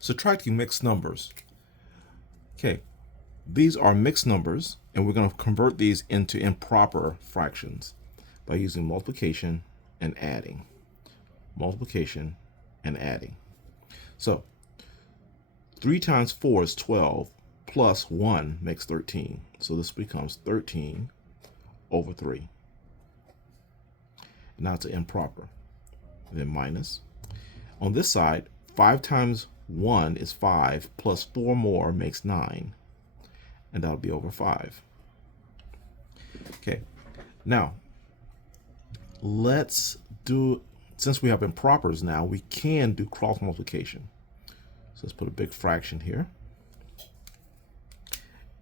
Subtracting mixed numbers. Okay, these are mixed numbers, and we're going to convert these into improper fractions by using multiplication and adding. Multiplication and adding. So 3 times 4 is 12, plus 1 makes 13. So this becomes 13 over 3. Now it's an improper. And then minus. On this side, 5 times 1 is 5, plus 4 more makes 9. And that'll be over 5. Okay, now let's do, since we have impropers now, we can do cross multiplication. So let's put a big fraction here.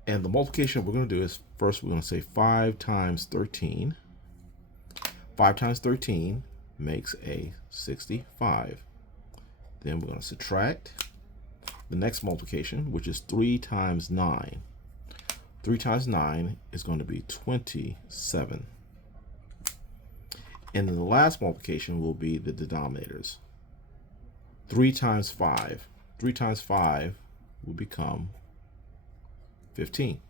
And the multiplication we're going to do is, first we're going to say 5 times 13. 5 times 13 makes a 65. Then we're going to subtract the next multiplication, which is 3 times 9. 3 times 9 is going to be 27. And then the last multiplication will be the denominators. 3 times 5. 3 times 5 will become 15.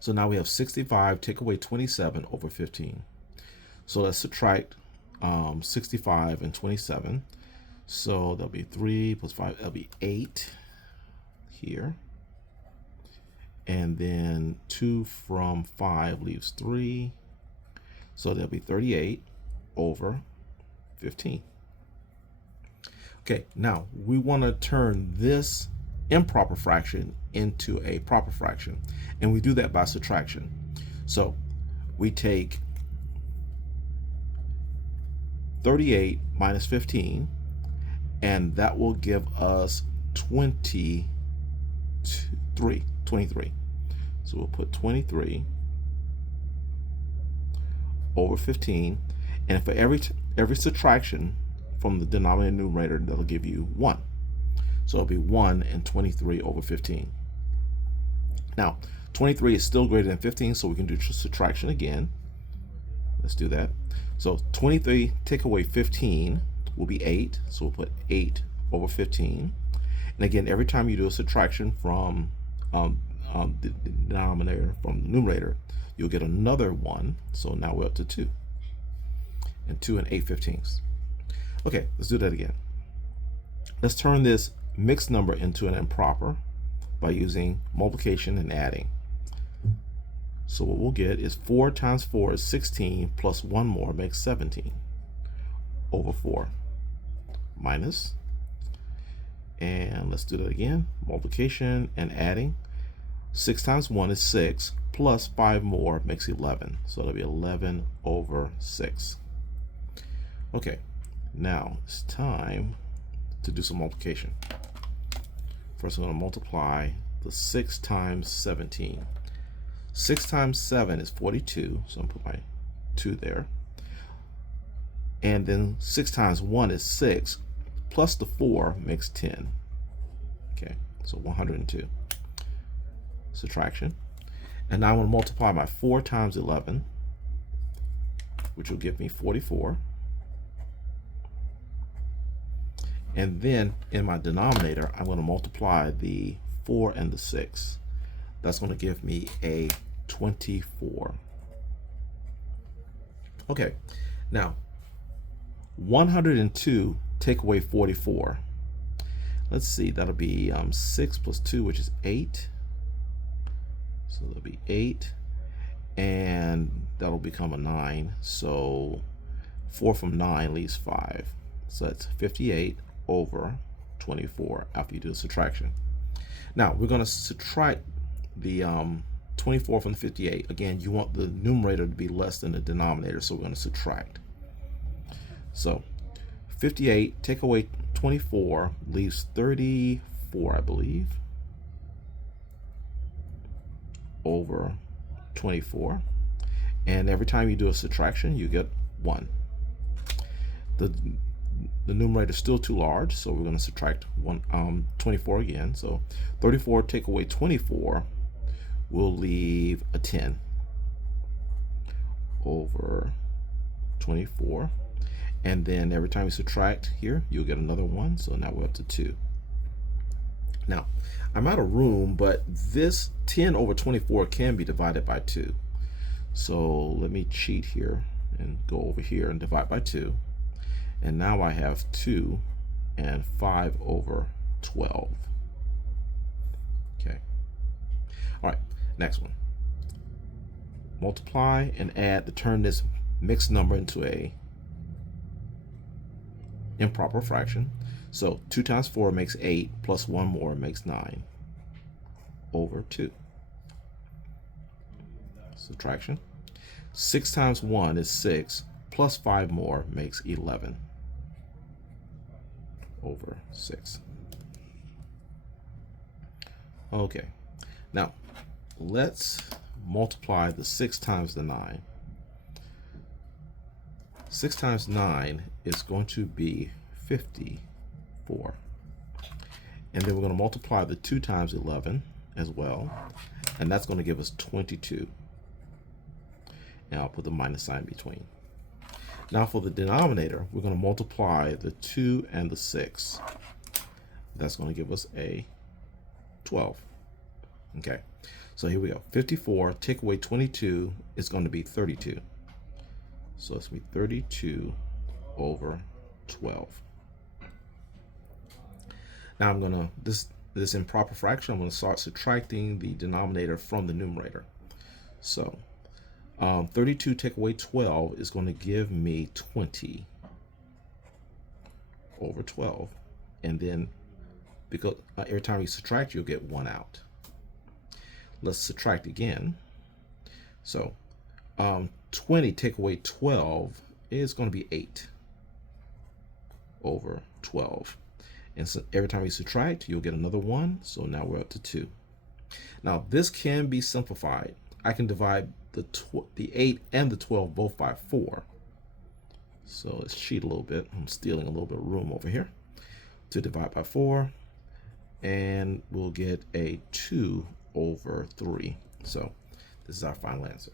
So now we have 65, take away 27 over 15. So let's subtract 65 and 27. So that'll be 3 plus 5, that'll be 8 here. And then 2 from 5 leaves 3. So that'll be 38 over 15. Okay, now we want to turn this improper fraction into a proper fraction. And we do that by subtraction. So we take 38 minus 15, and that will give us 23. So we'll put 23 over 15, and for every subtraction from the denominator and numerator, that'll give you 1. So it'll be 1 and 23 over 15. Now 23 is still greater than 15, so we can do subtraction again. Let's do that. So 23 take away 15 will be 8, so we'll put 8 over 15. And again, every time you do a subtraction from the denominator from the numerator, you'll get another 1. So now we're up to 2. And 2 and 8/15. Okay, let's do that again. Let's turn this mixed number into an improper by using multiplication and adding. So what we'll get is 4 times 4 is 16, plus 1 more makes 17 over 4. Minus. And let's do that again. Multiplication and adding. 6 times 1 is 6, plus 5 more makes 11. So it'll be 11 over 6. Okay, now it's time to do some multiplication. First I'm going to multiply the 6 times 17. 6 times 7 is 42, so I'm going to put my 2 there. And then 6 times 1 is 6, plus the 4 makes 10. Okay, so 102. Subtraction. And now I'm going to multiply my 4 times 11, which will give me 44. And then in my denominator, I'm going to multiply the 4 and the 6. That's going to give me a 24. Okay, now 102 take away 44. Let's see, that'll be 6 plus 2, which is 8. So that'll be 8, and that'll become a 9. So 4 from 9 leaves 5. So that's 58 over 24 after you do the subtraction. Now we're going to subtract the 24 from the 58. Again, you want the numerator to be less than the denominator, so we're going to subtract. So 58 take away 24 leaves 34, I believe, over 24. And every time you do a subtraction, you get 1. The numerator is still too large, so we're going to subtract 24 again. So 34 take away 24 will leave a 10 over 24. And then every time you subtract here, you'll get another 1. So now we're up to 2. Now, I'm out of room, but this 10 over 24 can be divided by 2. So let me cheat here and go over here and divide by 2. And now I have 2 and 5 over 12. Okay. All right, next one. Multiply and add to turn this mixed number into a improper fraction. So 2 times 4 makes 8, plus 1 more makes 9 over 2. Subtraction. 6 times 1 is 6, plus 5 more makes 11 over 6. Okay, now let's multiply the 6 times the 9. 6 times 9 is going to be 54. And then we're going to multiply the 2 times 11 as well, and that's going to give us 22. And I'll put the minus sign between. Now for the denominator, we're going to multiply the 2 and the 6. That's going to give us a 12. Okay, so here we go. 54, take away 22 is going to be 32. So it's going to be 32 over 12. Now I'm going to, this improper fraction, I'm going to start subtracting the denominator from the numerator. So 32 take away 12 is going to give me 20 over 12. And then because every time you subtract, you'll get 1 out. Let's subtract again. So 20 take away 12 is going to be 8 over 12. And so every time you subtract, you'll get another 1. So now we're up to 2. Now this can be simplified. I can divide the 8 and the 12 both by 4. So let's cheat a little bit. I'm stealing a little bit of room over here. To divide by 4, and we'll get a 2 over 3. So this is our final answer.